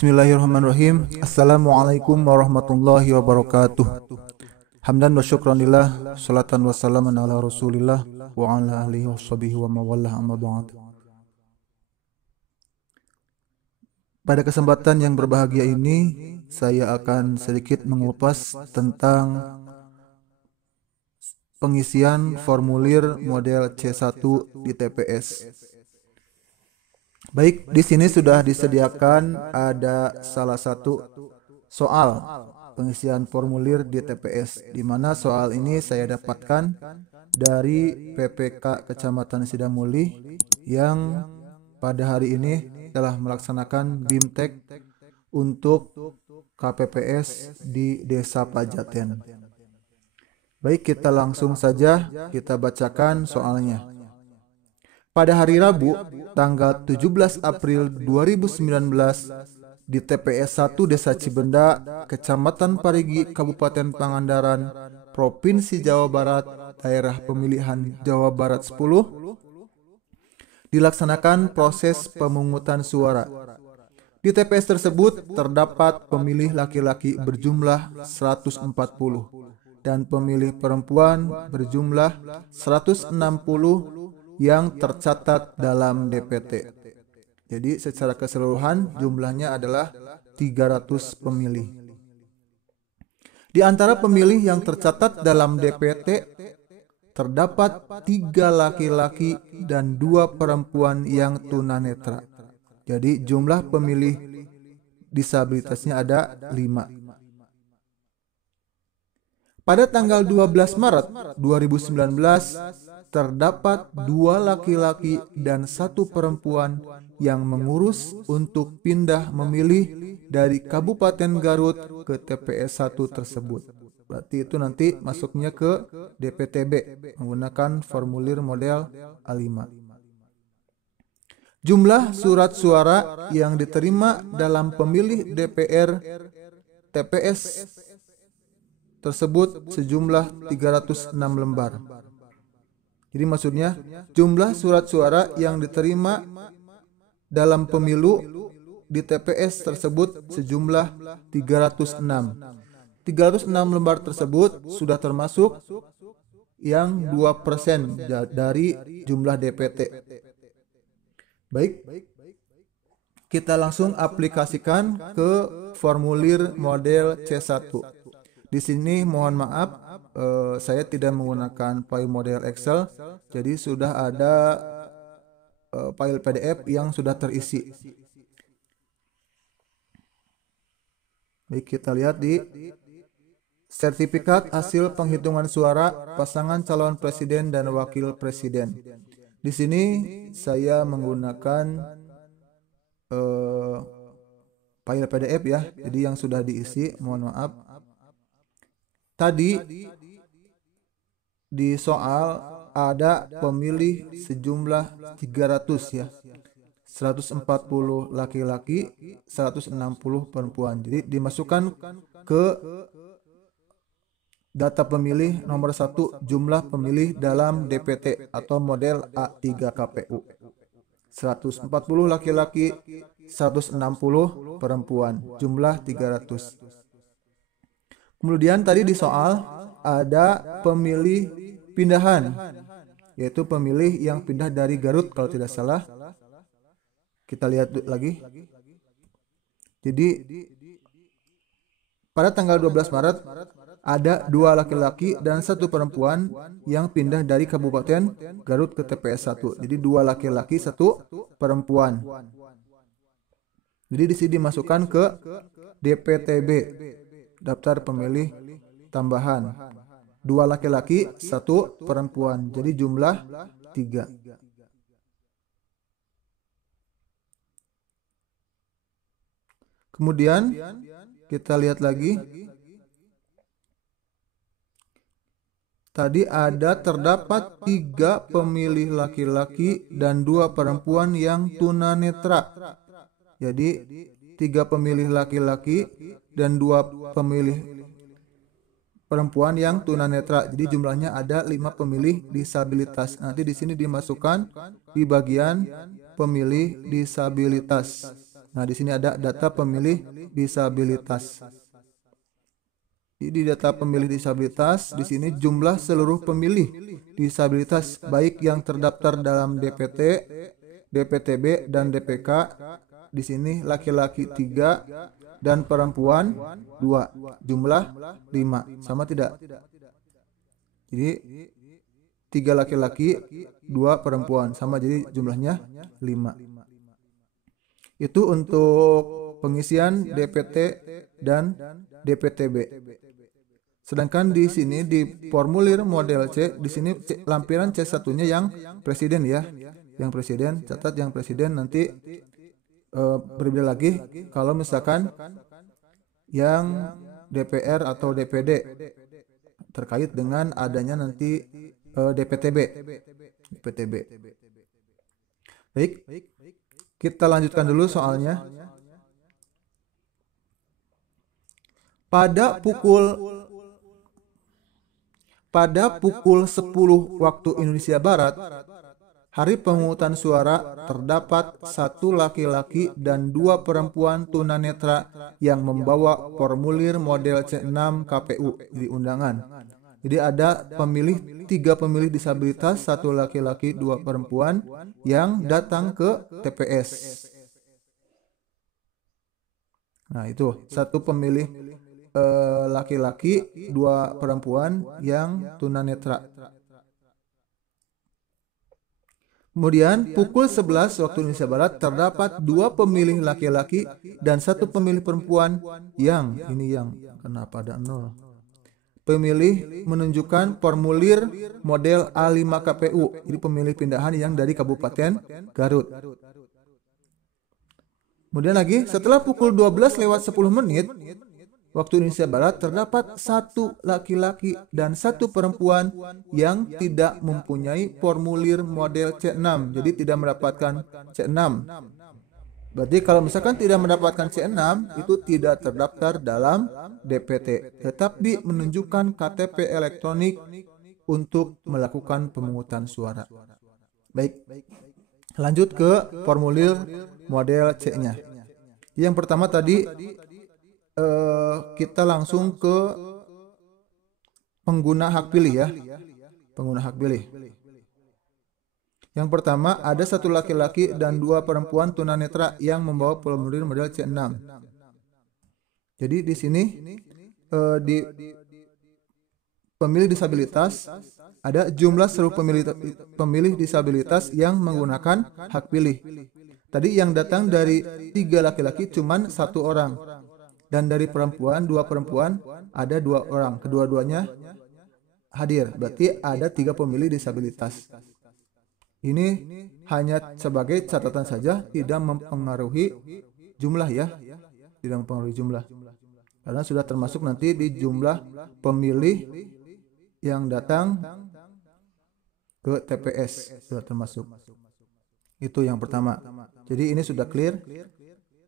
Bismillahirrahmanirrahim. Assalamualaikum warahmatullahi wabarakatuh. Hamdan wa syukranillah, salatan wa salaman ala rasulillah wa ala alihi wa sahbihi wa mawallah amma ba'd. Pada kesempatan yang berbahagia ini, saya akan sedikit mengupas tentang pengisian formulir model C1 di TPS. Baik, di sini sudah disediakan ada salah satu soal pengisian formulir di TPS, di mana soal ini saya dapatkan dari PPK Kecamatan Sidamuli yang pada hari ini telah melaksanakan BIMTEK untuk KPPS di Desa Pajaten. Baik, kita langsung saja kita bacakan soalnya. Pada hari Rabu, tanggal 17 April 2019, di TPS 1 Desa Cibenda, Kecamatan Parigi, Kabupaten Pangandaran, Provinsi Jawa Barat, Daerah Pemilihan Jawa Barat 10, dilaksanakan proses pemungutan suara. Di TPS tersebut terdapat pemilih laki-laki berjumlah 140 dan pemilih perempuan berjumlah 160 yang tercatat dalam DPT. Jadi secara keseluruhan jumlahnya adalah 300 pemilih. Di antara pemilih yang tercatat dalam DPT terdapat 3 laki-laki dan 2 perempuan yang tunanetra. Jadi jumlah pemilih disabilitasnya ada 5. Pada tanggal 12 Maret 2019 terdapat 2 laki-laki dan 1 perempuan yang mengurus untuk pindah memilih dari Kabupaten Garut ke TPS 1 tersebut. Berarti itu nanti masuknya ke DPTB menggunakan formulir model A5. Jumlah surat suara yang diterima dalam pemilih DPR TPS tersebut sejumlah 306 lembar. Jadi maksudnya jumlah surat suara yang diterima dalam pemilu di TPS tersebut sejumlah 306. 306 lembar tersebut sudah termasuk yang 2% dari jumlah DPT. Baik, kita langsung aplikasikan ke formulir model C1. Di sini mohon maaf, saya tidak menggunakan file model Excel, jadi sudah ada file PDF yang sudah terisi. Baik, kita lihat di sertifikat hasil penghitungan suara pasangan calon presiden dan wakil presiden. Di sini saya menggunakan file PDF ya, jadi yang sudah diisi, mohon maaf. Tadi di soal ada pemilih sejumlah 300 ya. 140 laki-laki, 160 perempuan. Jadi dimasukkan ke data pemilih nomor 1 jumlah pemilih dalam DPT atau model A3 KPU. 140 laki-laki, 160 perempuan. Jumlah 300. Kemudian tadi di soal ada pemilih pindahan, yaitu pemilih yang pindah dari Garut kalau tidak salah. Kita lihat lagi. Jadi pada tanggal 12 Maret ada 2 laki-laki dan 1 perempuan yang pindah dari Kabupaten Garut ke TPS 1. Jadi 2 laki-laki, 1 perempuan. Jadi di sini dimasukkan ke DPTB. Daftar pemilih tambahan 2 laki-laki 1 perempuan, jadi jumlah 3. Kemudian kita lihat lagi, tadi ada terdapat 3 pemilih laki-laki dan 2 perempuan yang tunanetra. Jadi 3 pemilih laki-laki dan 2 pemilih perempuan yang tunanetra. Jadi jumlahnya ada 5 pemilih disabilitas. Nanti di sini dimasukkan di bagian pemilih disabilitas. Nah, di sini ada data pemilih disabilitas. Di data pemilih disabilitas, di sini jumlah seluruh pemilih disabilitas baik yang terdaftar dalam DPT, DPTB dan DPK. Di sini laki-laki 3 dan perempuan 2. Jumlah 5. Sama tidak? Jadi 3 laki-laki, 2 perempuan. Sama, jadi jumlahnya 5. Itu untuk pengisian DPT dan DPTB. Sedangkan di sini di formulir model C, di sini lampiran C1-nya yang presiden ya. Yang presiden, catat yang presiden, nanti berbeda lagi kalau misalkan yang DPR atau DPD terkait dengan adanya nanti DPTB. Baik, kita lanjutkan dulu soalnya. Pada pukul 10 waktu Indonesia Barat, hari pemungutan suara, terdapat 1 laki-laki dan 2 perempuan tunanetra yang membawa formulir model C6 KPU di undangan. Jadi ada 3 pemilih disabilitas, 1 laki-laki, 2 perempuan yang datang ke TPS. Nah, itu 1 pemilih laki-laki, 2 perempuan yang tunanetra. Kemudian pukul 11 waktu Indonesia Barat terdapat 2 pemilih laki-laki dan 1 pemilih perempuan yang kenapa ada 0? Pemilih menunjukkan formulir model A5 KPU. Jadi pemilih pindahan yang dari Kabupaten Garut. Kemudian lagi setelah pukul 12 lewat 10 menit waktu Indonesia Barat terdapat 1 laki-laki dan 1 perempuan yang tidak mempunyai formulir model C6. Jadi tidak mendapatkan C6. Berarti kalau misalkan tidak mendapatkan C6 itu tidak terdaftar dalam DPT. Tetapi menunjukkan KTP elektronik untuk melakukan pemungutan suara. Baik. Lanjut ke formulir model C-nya. Yang pertama tadi kita langsung ke pengguna hak pilih ya. Pengguna hak pilih. Yang pertama ada 1 laki-laki dan 2 perempuan tunanetra yang membawa formulir model C6. Jadi di sini di pemilih disabilitas ada jumlah seluruh pemilih disabilitas yang menggunakan hak pilih. Tadi yang datang dari 3 laki-laki cuman 1 orang. Dan dari perempuan, 2 perempuan, ada 2 orang. Kedua-duanya hadir. Berarti ada 3 pemilih disabilitas. Ini hanya sebagai catatan saja, tidak mempengaruhi jumlah ya. Tidak mempengaruhi jumlah. Karena sudah termasuk nanti di jumlah pemilih yang datang ke TPS. Sudah termasuk. Itu yang pertama. Jadi ini sudah clear.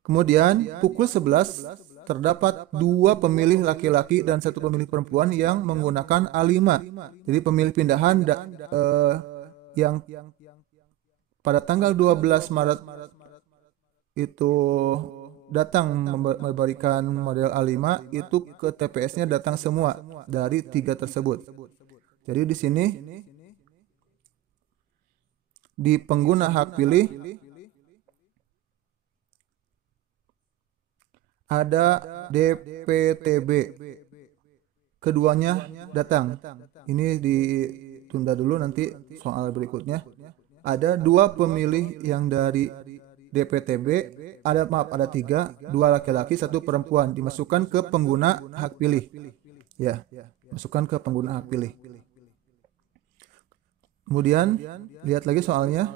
Kemudian pukul 11 terdapat 2 pemilih laki-laki dan 1 pemilih perempuan yang menggunakan A5. Jadi pemilih pindahan yang pada tanggal 12 Maret itu datang memberikan model A5 itu ke TPS-nya datang semua dari 3 tersebut. Jadi di sini di pengguna hak pilih ada DPTB. Keduanya datang. Ini ditunda dulu nanti soal berikutnya. Ada 2 pemilih yang dari DPTB, ada 3, 2 laki-laki, 1 perempuan dimasukkan ke pengguna hak pilih. Ya, masukkan ke pengguna hak pilih. Kemudian lihat lagi soalnya.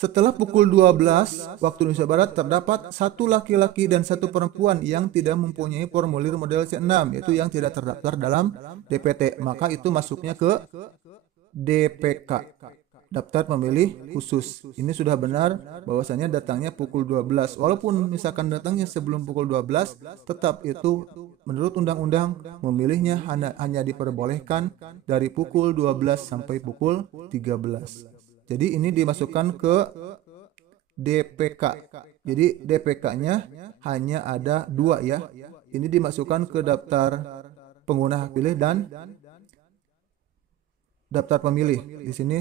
Setelah pukul 12 waktu Indonesia Barat terdapat 1 laki-laki dan 1 perempuan yang tidak mempunyai formulir model C6, yaitu yang tidak terdaftar dalam DPT. Maka itu masuknya ke DPK. daftar pemilih khusus. Ini sudah benar bahwasanya datangnya pukul 12. Walaupun misalkan datangnya sebelum pukul 12, tetap itu menurut undang-undang memilihnya hanya diperbolehkan dari pukul 12 sampai pukul 13. Jadi ini dimasukkan ke DPK. Jadi DPK-nya hanya ada 2 ya. Ini dimasukkan ke daftar pengguna hak pilih dan daftar pemilih. Di sini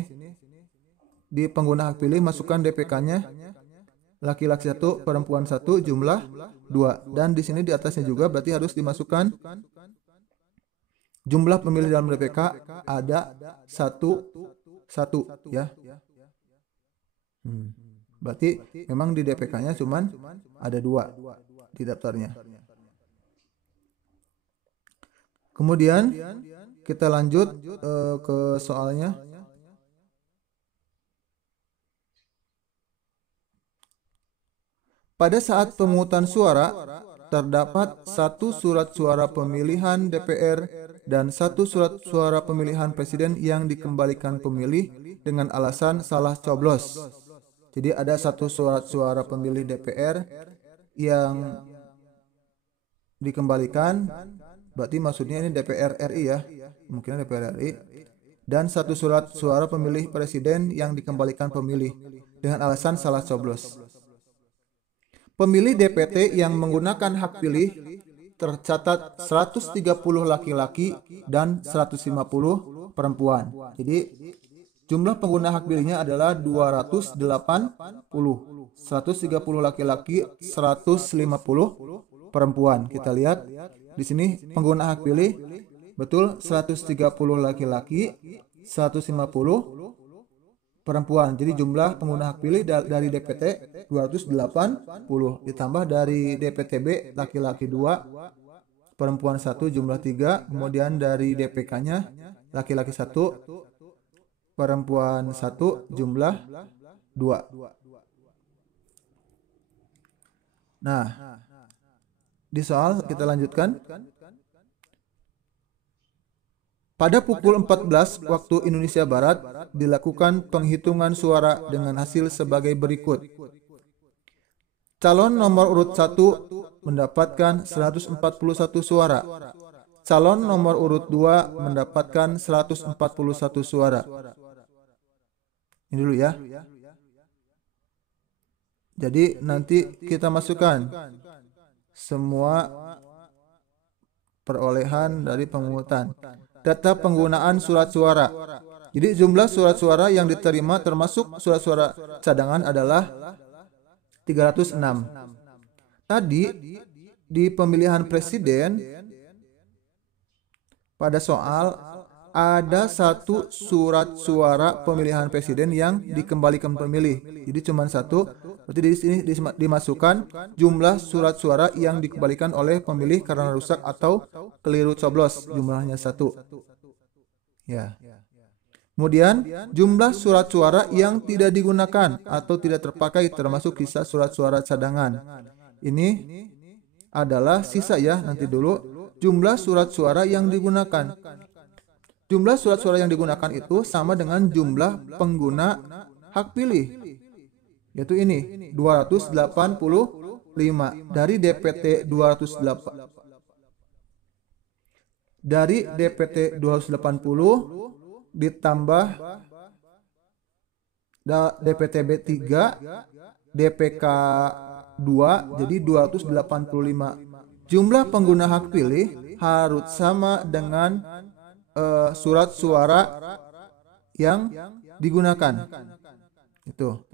di pengguna hak pilih masukkan DPK-nya laki-laki 1, perempuan 1, jumlah 2. Dan di sini di atasnya juga berarti harus dimasukkan jumlah pemilih dalam DPK ada 1 ya. Berarti memang di DPK-nya cuman ada 2 di daftarnya. Kemudian kita lanjut ke soalnya. Pada saat pemungutan suara, terdapat 1 surat suara pemilihan DPR dan 1 surat suara pemilihan presiden yang dikembalikan pemilih dengan alasan salah coblos. Jadi ada 1 surat suara pemilih DPR yang dikembalikan, berarti maksudnya ini DPR RI ya, mungkin DPR RI, dan 1 surat suara pemilih presiden yang dikembalikan pemilih dengan alasan salah coblos. Pemilih DPT yang menggunakan hak pilih tercatat 130 laki-laki dan 150 perempuan. Jadi jumlah pengguna hak pilihnya adalah 280. 130 laki-laki, 150 perempuan. Kita lihat di sini pengguna hak pilih betul 130 laki-laki, 150 perempuan. Jadi jumlah pengguna hak pilih dari DPT 280 ditambah dari DPTB laki-laki 2, perempuan 1, jumlah 3. Kemudian dari DPK-nya laki-laki 1, perempuan 1, jumlah 2. Nah, di soal kita lanjutkan. Pada pukul 14 waktu Indonesia Barat dilakukan penghitungan suara dengan hasil sebagai berikut. Calon nomor urut 1 mendapatkan 141 suara. Calon nomor urut 2 mendapatkan 141 suara. Ini dulu ya. Jadi nanti kita masukkan semua perolehan dari pemungutan. Data penggunaan surat suara. Jadi jumlah surat suara yang diterima termasuk surat suara cadangan adalah 306. Tadi di pemilihan presiden pada soal ada 1 surat suara pemilihan presiden yang dikembalikan pemilih. Jadi cuma 1. Berarti di sini dimasukkan jumlah surat suara yang dikembalikan oleh pemilih karena rusak atau keliru coblos, jumlahnya 1. Ya. Kemudian jumlah surat suara yang tidak digunakan atau tidak terpakai termasuk sisa surat suara cadangan. Ini adalah sisa ya, nanti dulu jumlah surat suara yang digunakan. Jumlah surat suara yang digunakan itu sama dengan jumlah pengguna hak pilih. Yaitu ini 285 dari DPT 208. Dari DPT 280 ditambah DPTB 3, DPK 2 jadi 285. Jumlah pengguna hak pilih harus sama dengan surat suara yang digunakan. Itu.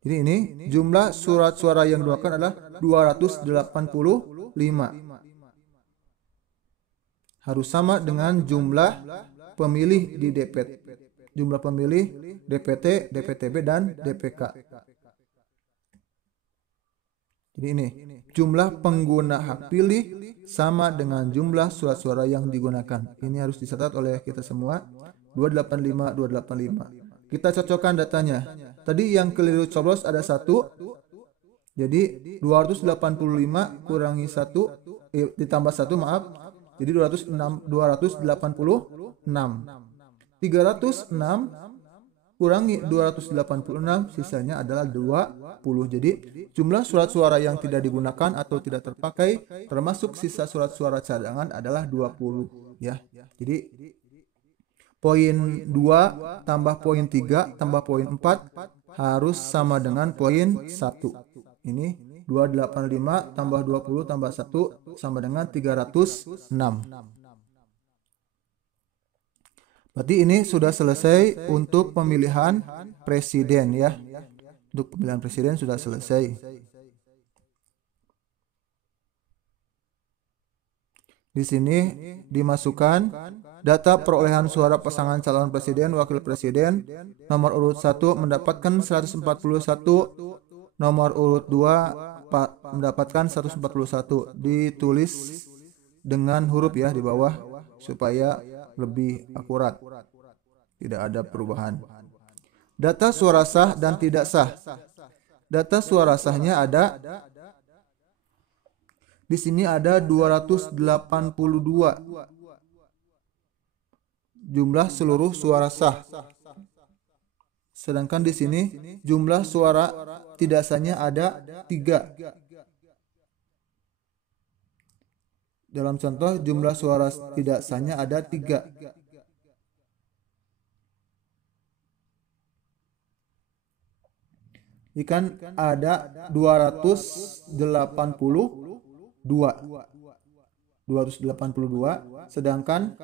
Jadi ini jumlah surat suara yang digunakan adalah 285. Harus sama dengan jumlah pemilih di DPT. Jumlah pemilih DPT, DPTB dan DPK. Jadi ini jumlah pengguna hak pilih sama dengan jumlah surat suara yang digunakan. Ini harus dicatat oleh kita semua. 285, 285. Kita cocokkan datanya. Tadi yang keliru coblos ada 1. Jadi 285 kurangi 1 ditambah 1 maaf. Jadi 286. 306 kurangi 286, sisanya adalah 20. Jadi jumlah surat suara yang tidak digunakan atau tidak terpakai termasuk sisa surat suara cadangan adalah 20 ya. Jadi poin 2 tambah poin 3 tambah poin 4 harus sama dengan poin 1. Ini 285 tambah 20 tambah 1 sama dengan 306. Berarti ini sudah selesai untuk pemilihan presiden ya. Untuk pemilihan presiden sudah selesai. Di sini dimasukkan data perolehan suara pasangan calon presiden, wakil presiden. Nomor urut 1 mendapatkan 141, nomor urut 2 mendapatkan 141. Ditulis dengan huruf ya di bawah supaya lebih akurat, tidak ada perubahan. Data suara sah dan tidak sah. Data suara sahnya ada di sini, ada 282 jumlah seluruh suara sah. Sedangkan di sini jumlah suara tidak sahnya ada 3. Dalam contoh jumlah suara tidak sahnya ada 3. Ikan ada 282, sedangkan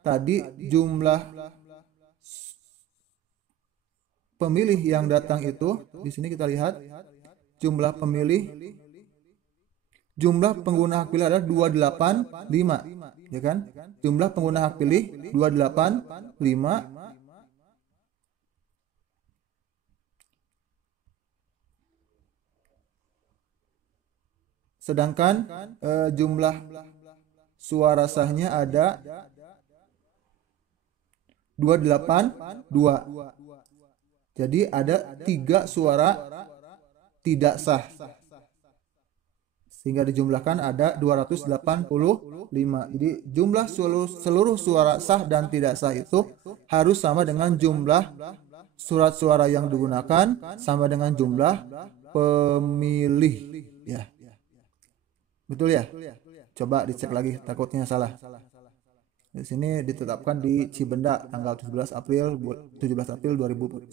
tadi jumlah pemilih yang datang itu, di sini kita lihat jumlah pemilih, jumlah pengguna hak pilih adalah 285, ya kan? Jumlah pengguna hak pilih 285. Sedangkan jumlah suara sahnya ada 282. Jadi ada 3 suara tidak sah. Sehingga dijumlahkan ada 285. Jadi jumlah seluruh suara sah dan tidak sah itu harus sama dengan jumlah surat suara yang digunakan sama dengan jumlah pemilih ya. Betul ya? Coba dicek lagi, takutnya salah. Di sini ditetapkan di Cibenda tanggal 17 April 2019.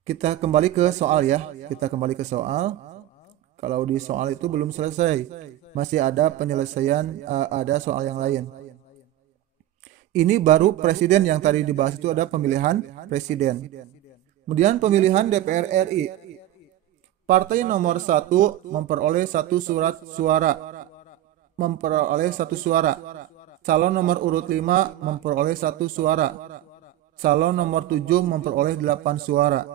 Kita kembali ke soal ya. Kita kembali ke soal. Kalau di soal itu belum selesai, masih ada penyelesaian, ada soal yang lain. Ini baru presiden, yang tadi dibahas itu ada pemilihan presiden. Kemudian pemilihan DPR RI. Partai nomor 1 memperoleh 1 surat suara. Memperoleh 1 suara. Calon nomor urut 5 memperoleh 1 suara. Calon nomor 7 memperoleh 8 suara.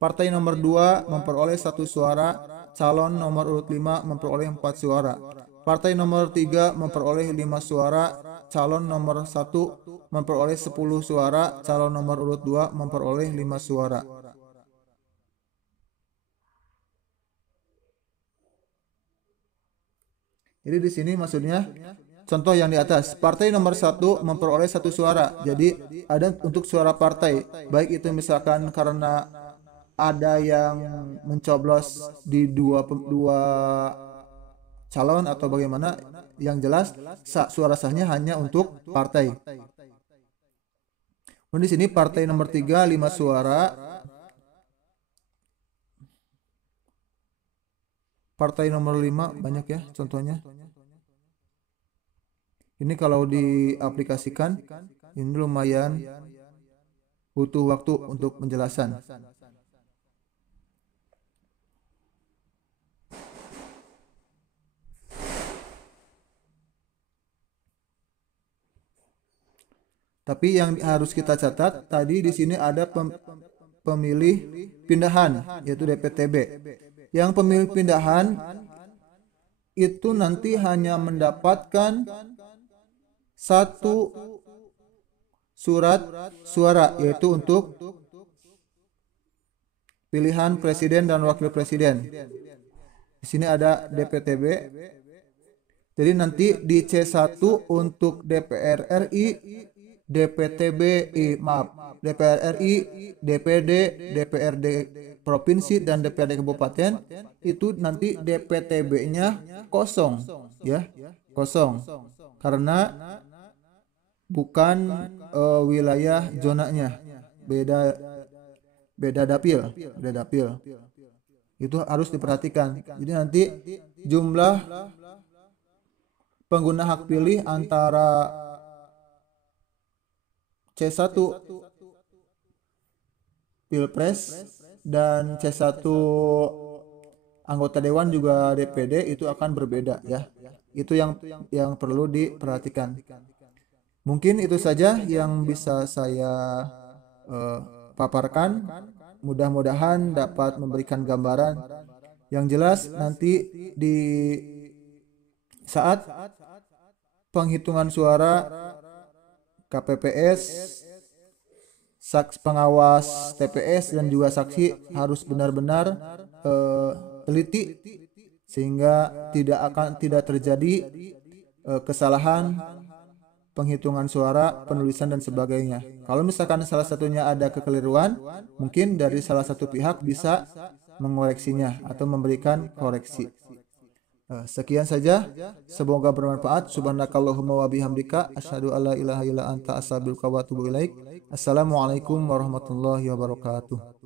Partai nomor 2 memperoleh 1 suara. Calon nomor urut 5 memperoleh 4 suara. Partai nomor 3 memperoleh 5 suara. Calon nomor 1 memperoleh 10 suara. Calon nomor urut 2 memperoleh 5 suara. Jadi di sini maksudnya contoh yang di atas, partai nomor 1 memperoleh 1 suara. Jadi ada untuk suara partai, baik itu misalkan karena ada yang mencoblos di dua calon atau bagaimana, yang jelas suara sahnya hanya untuk partai. Dan di sini partai nomor 3 5 suara. Partai nomor 5 banyak ya contohnya. Ini kalau diaplikasikan ini lumayan butuh waktu untuk penjelasan. Tapi yang harus kita catat tadi di sini ada pemilih pindahan yaitu DPTB. Yang pemilih pindahan itu nanti hanya mendapatkan 1 surat suara, yaitu untuk pilihan presiden dan wakil presiden. Di sini ada DPTB. Jadi nanti di C1 untuk DPR RI DPR RI, DPD, DPRD provinsi dan DPRD kabupaten itu nanti DPTB-nya kosong ya, kosong karena bukan wilayah zonanya, beda beda dapil, itu harus diperhatikan. Jadi nanti jumlah pengguna hak pilih antara C1 Pilpres dan C1 anggota dewan juga DPD itu akan berbeda ya. Itu yang perlu diperhatikan. Mungkin itu saja yang bisa saya paparkan. Mudah-mudahan dapat memberikan gambaran yang jelas nanti di saat penghitungan suara KPPS, pengawas TPS dan juga saksi harus benar-benar teliti sehingga tidak terjadi kesalahan penghitungan suara, penulisan dan sebagainya. Kalau misalkan salah satunya ada kekeliruan, mungkin dari salah satu pihak bisa mengoreksinya atau memberikan koreksi. Sekian saja, semoga bermanfaat. Subhanakallahumma wa bihamdika asyhadu alla ilaha illa anta astaghfiruka wa atubu ilaik. Assalamualaikum warahmatullahi wabarakatuh.